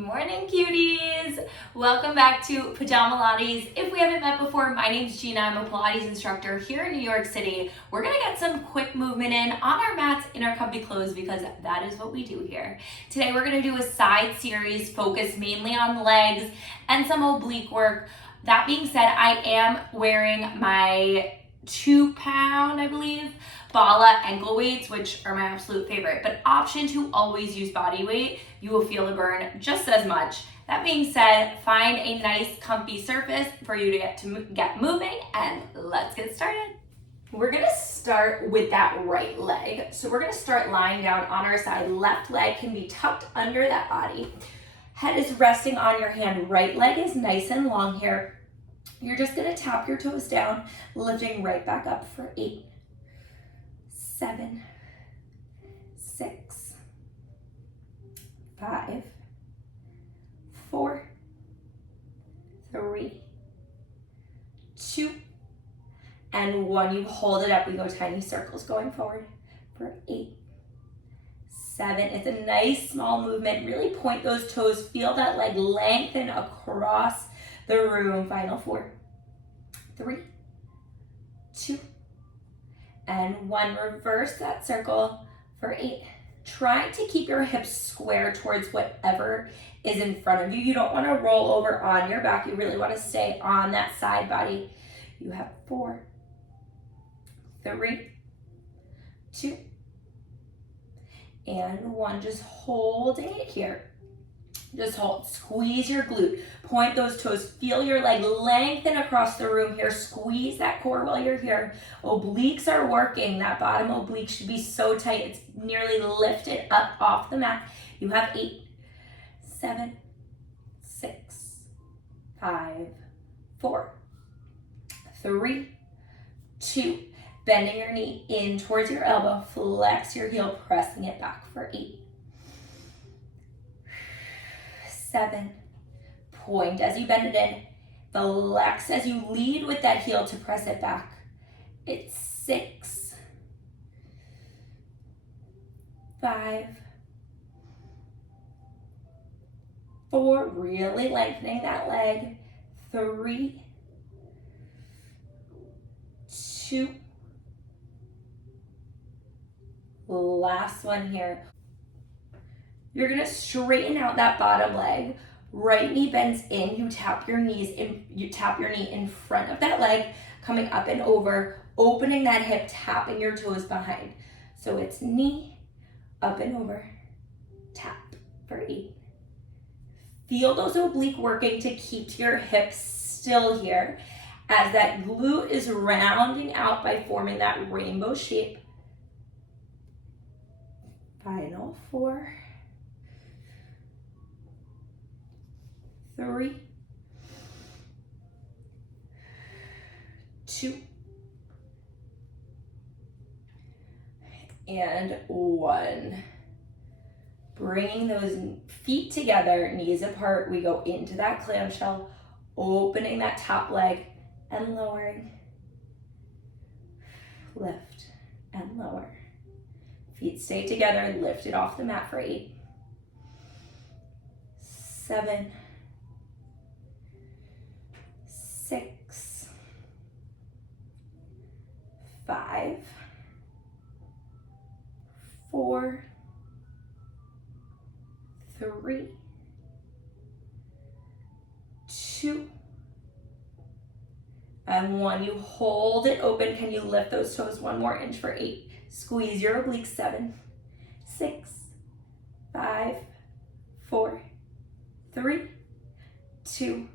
Morning, cuties! Welcome back to Pajamalates. If we haven't met before, my name's Gina. I'm a Pilates instructor here in New York City. We're gonna get some quick movement in on our mats in our comfy clothes because that is what we do here. Today we're gonna do a side series focused mainly on legs and some oblique work. That being said, I am wearing my 2-pound, I believe, Bala ankle weights, which are my absolute favorite, but option to always use body weight. You will feel the burn just as much. That being said, find a nice comfy surface for you to get moving, and let's get started. We're gonna start with that right leg. So we're gonna start lying down on our side. Left leg can be tucked under that body. Head is resting on your hand. Right leg is nice and long here. You're just gonna tap your toes down, lifting right back up for 8, 7, 6, 5, 4, 3, 2, and 1. You hold it up. We go tiny circles going forward for 8, 7. It's a nice small movement. Really point those toes. Feel that leg lengthen across the room. Final 4, 3, 2, and 1. Reverse that circle for 8. Try to keep your hips square towards whatever is in front of you. You don't want to roll over on your back. You really want to stay on that side body. You have 4, 3, 2, and 1. Just holding it here. Just hold, squeeze your glute, point those toes, feel your leg lengthen across the room here, squeeze that core while you're here. Obliques are working. That bottom oblique should be so tight, it's nearly lifted up off the mat. You have 8, 7, 6, 5, 4, 3, 2, bending your knee in towards your elbow, flex your heel, pressing it back for 8, 7, point as you bend it in, flex as you lead with that heel to press it back. It's 6, 5, 4, really lengthening that leg, 3, 2, last one here. You're gonna straighten out that bottom leg. Right knee bends in. You tap your knee in front of that leg, coming up and over, opening that hip, tapping your toes behind. So it's knee, up and over, tap for 8. Feel those oblique working to keep your hips still here as that glute is rounding out by forming that rainbow shape. Final 4, 3, 2, and 1. Bringing those feet together, knees apart, we go into that clamshell, opening that top leg and lowering. Lift and lower. Feet stay together, lift it off the mat for 8, 7, 6, 5, 4, 3, 2, and 1. You hold it open. Can you lift those toes 1 more inch for 8? Squeeze your obliques. 7, 6, 5, 4, 3, 2.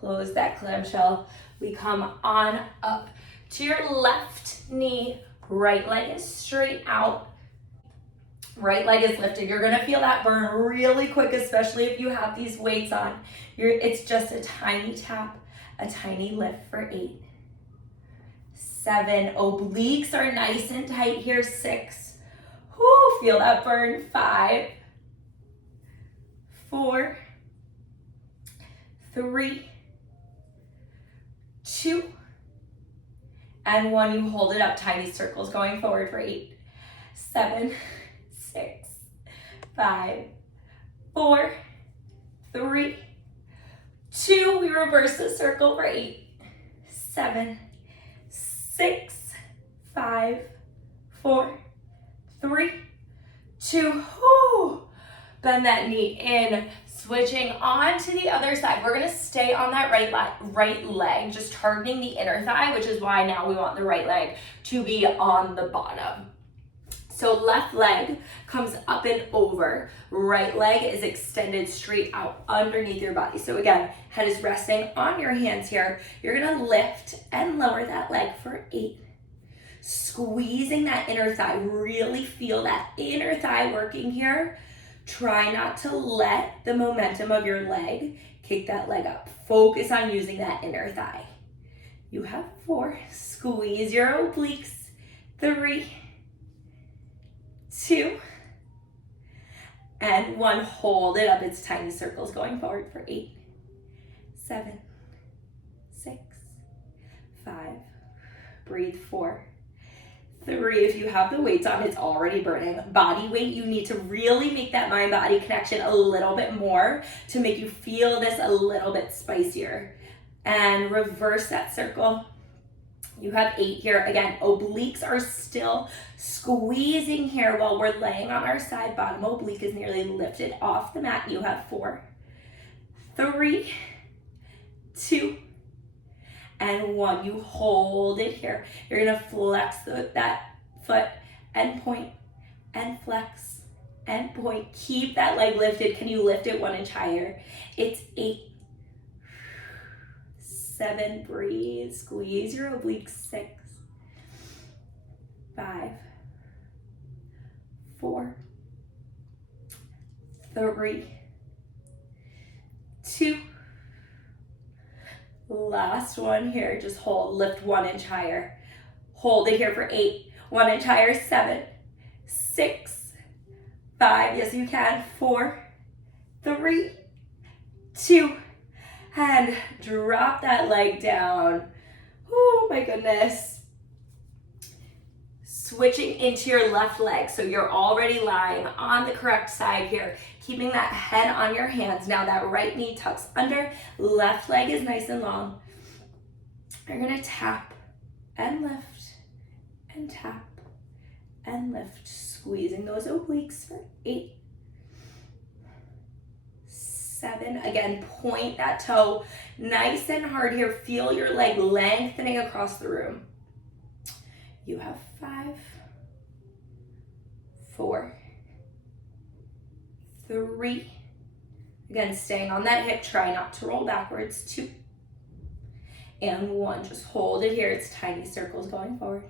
Close that clamshell. We come on up to your left knee. Right leg is straight out. Right leg is lifted. You're gonna feel that burn really quick, especially if you have these weights on. It's just a tiny tap, a tiny lift for 8, 7. Obliques are nice and tight here. 6. Whoo, feel that burn. 5, 4, 3, 2, and 1. You hold it up, tiny circles going forward for 8, 7, 6, 5, 4, 3, 2, we reverse the circle for 8, 7, 6, 5, 4, 3, 2, whoo. Bend that knee in, switching on to the other side. We're gonna stay on that right leg, just targeting the inner thigh, which is why now we want the right leg to be on the bottom. So left leg comes up and over, right leg is extended straight out underneath your body. So again, head is resting on your hands here. You're gonna lift and lower that leg for 8. Squeezing that inner thigh, really feel that inner thigh working here. Try not to let the momentum of your leg kick that leg up. Focus on using that inner thigh. You have 4, squeeze your obliques, 3, 2, and 1, hold it up, it's tiny circles going forward for 8, 7, 6, 5, breathe, 4, 3, if you have the weights on, it's already burning. Body weight, you need to really make that mind-body connection a little bit more to make you feel this a little bit spicier. And reverse that circle. You have 8 here. Again, obliques are still squeezing here while we're laying on our side. Bottom oblique is nearly lifted off the mat. You have 4, 3, 2, and 1. You hold it here. You're gonna flex that foot and point and flex and point. Keep that leg lifted. Can you lift it 1 inch higher? It's 8, 7, breathe, squeeze your obliques, 6, 5, 4, 3, 2, last one here, just hold, lift 1 inch higher. Hold it here for 8, 1 inch higher, 7, 6, 5, yes you can, 4, 3, 2, and drop that leg down. Oh my goodness. Switching into your left leg, so you're already lying on the correct side here, keeping that head on your hands. Now that right knee tucks under, left leg is nice and long. You're gonna tap and lift and tap and lift, squeezing those obliques for 8, 7, again, point that toe nice and hard here. Feel your leg lengthening across the room. You have 5, 4, 3, again, staying on that hip, try not to roll backwards, 2, and 1, just hold it here. It's tiny circles going forward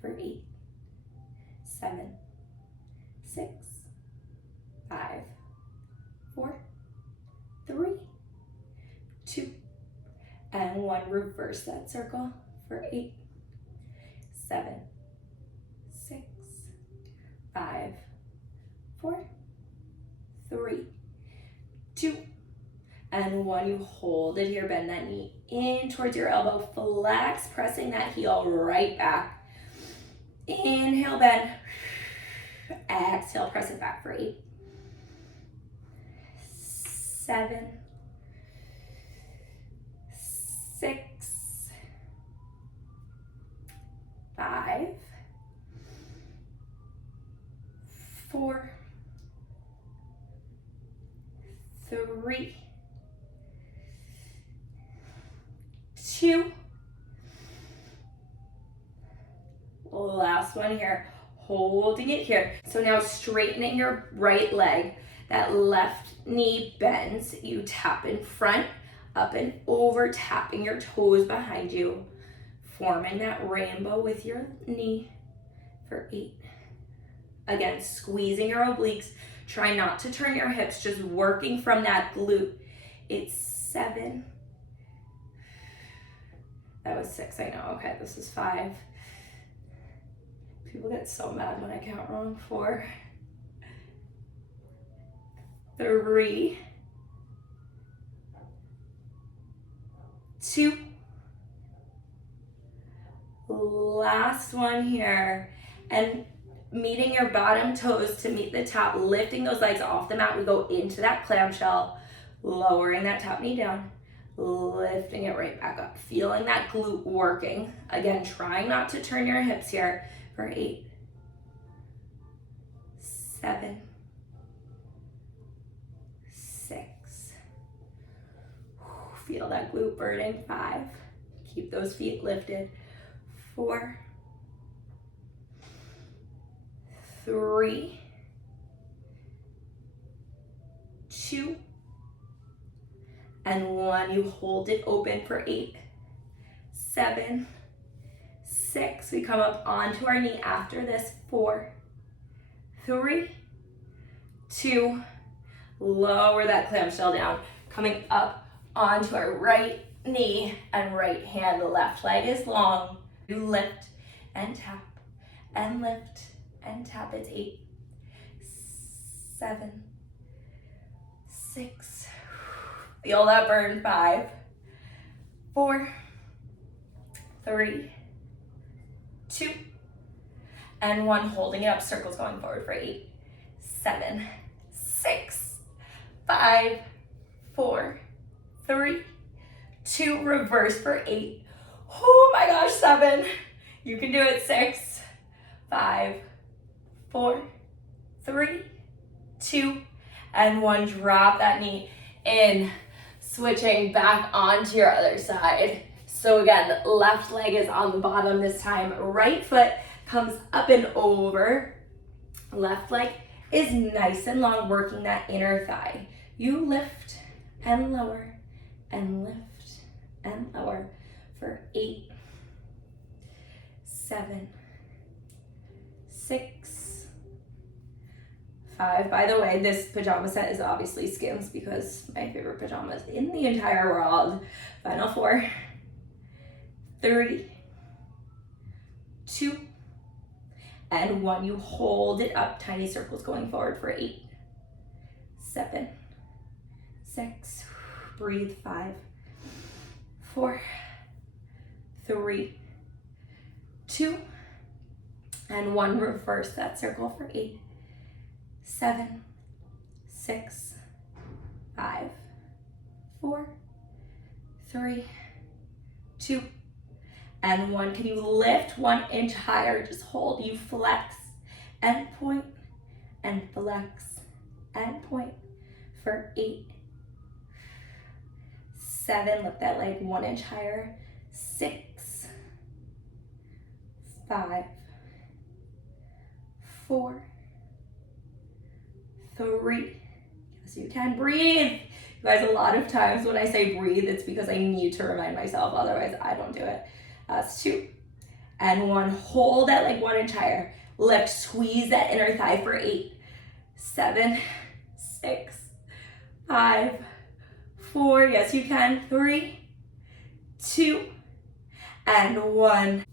for 8, 7, 6, 5, 4, 3, 2, and 1, reverse that circle for 8, 7, 6, 5, 4, 3, 2, and 1. You hold it here, bend that knee in towards your elbow, flex, pressing that heel right back. Inhale, bend. Exhale, press it back for 8, 7, 6, 5, 4, 3, 2. Last one here, holding it here. So now straightening your right leg, that left knee bends, you tap in front, up and over, tapping your toes behind you, forming that rainbow with your knee for 8. Again, squeezing your obliques, try not to turn your hips, just working from that glute. It's 7. That was 6, I know, okay, this is 5. People get so mad when I count wrong. 4, 3, 2, last one here, and meeting your bottom toes to meet the top, lifting those legs off the mat. We go into that clamshell, lowering that top knee down, lifting it right back up, feeling that glute working. Again, trying not to turn your hips here for 8, 7, 6. Feel that glute burning. 5. Keep those feet lifted. 4, 3, 2, and 1. You hold it open for 8, 7, 6. We come up onto our knee after this. 4, 3, 2. Lower that clamshell down. Coming up onto our right knee and right hand. The left leg is long. You lift and tap and lift and tap. It's 8, 7, 6. Feel that burn. 5, 4, 3, 2, and 1. Holding it up. Circles going forward for 8, 7, 6, 5, 4, 3, 2. Reverse for 8. Oh my gosh, 7. You can do it. 6, 5, 4, 3, 2, and 1. Drop that knee in. Switching back onto your other side. So again, left leg is on the bottom this time. Right foot comes up and over. Left leg is nice and long, working that inner thigh. You lift and lower and lift and lower for 8, 7, 6, 5. By the way, this pajama set is obviously SKIMS because my favorite pajamas in the entire world. Final 4, 3, 2, and 1. You hold it up. Tiny circles going forward for 8, 7, 6. Breathe. 5, 4, 3, 2, and 1. Reverse that circle for 8, 7, 6, 5, 4, 3, 2, and 1. Can you lift 1 inch higher? Just hold. You flex and point and flex and point for 8, 7. Lift that leg 1 inch higher. 6, 5, 4, 3. Yes, you can. Breathe. You guys, a lot of times when I say breathe, it's because I need to remind myself. Otherwise, I don't do it. That's 2 and 1. Hold that leg 1 inch higher. Lift. Squeeze that inner thigh for 8, 7, 6, 5, 4. Yes, you can. 3, 2, and 1.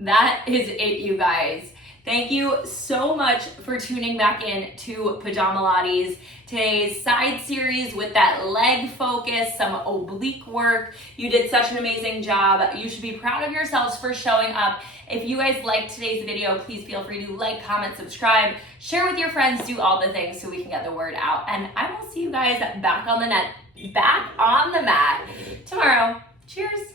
That is it, you guys. Thank you so much for tuning back in to Pajamalates. Today's side series with that leg focus, some oblique work. You did such an amazing job. You should be proud of yourselves for showing up. If you guys liked today's video, please feel free to like, comment, subscribe, share with your friends, do all the things so we can get the word out. And I will see you guys back on the mat tomorrow. Cheers.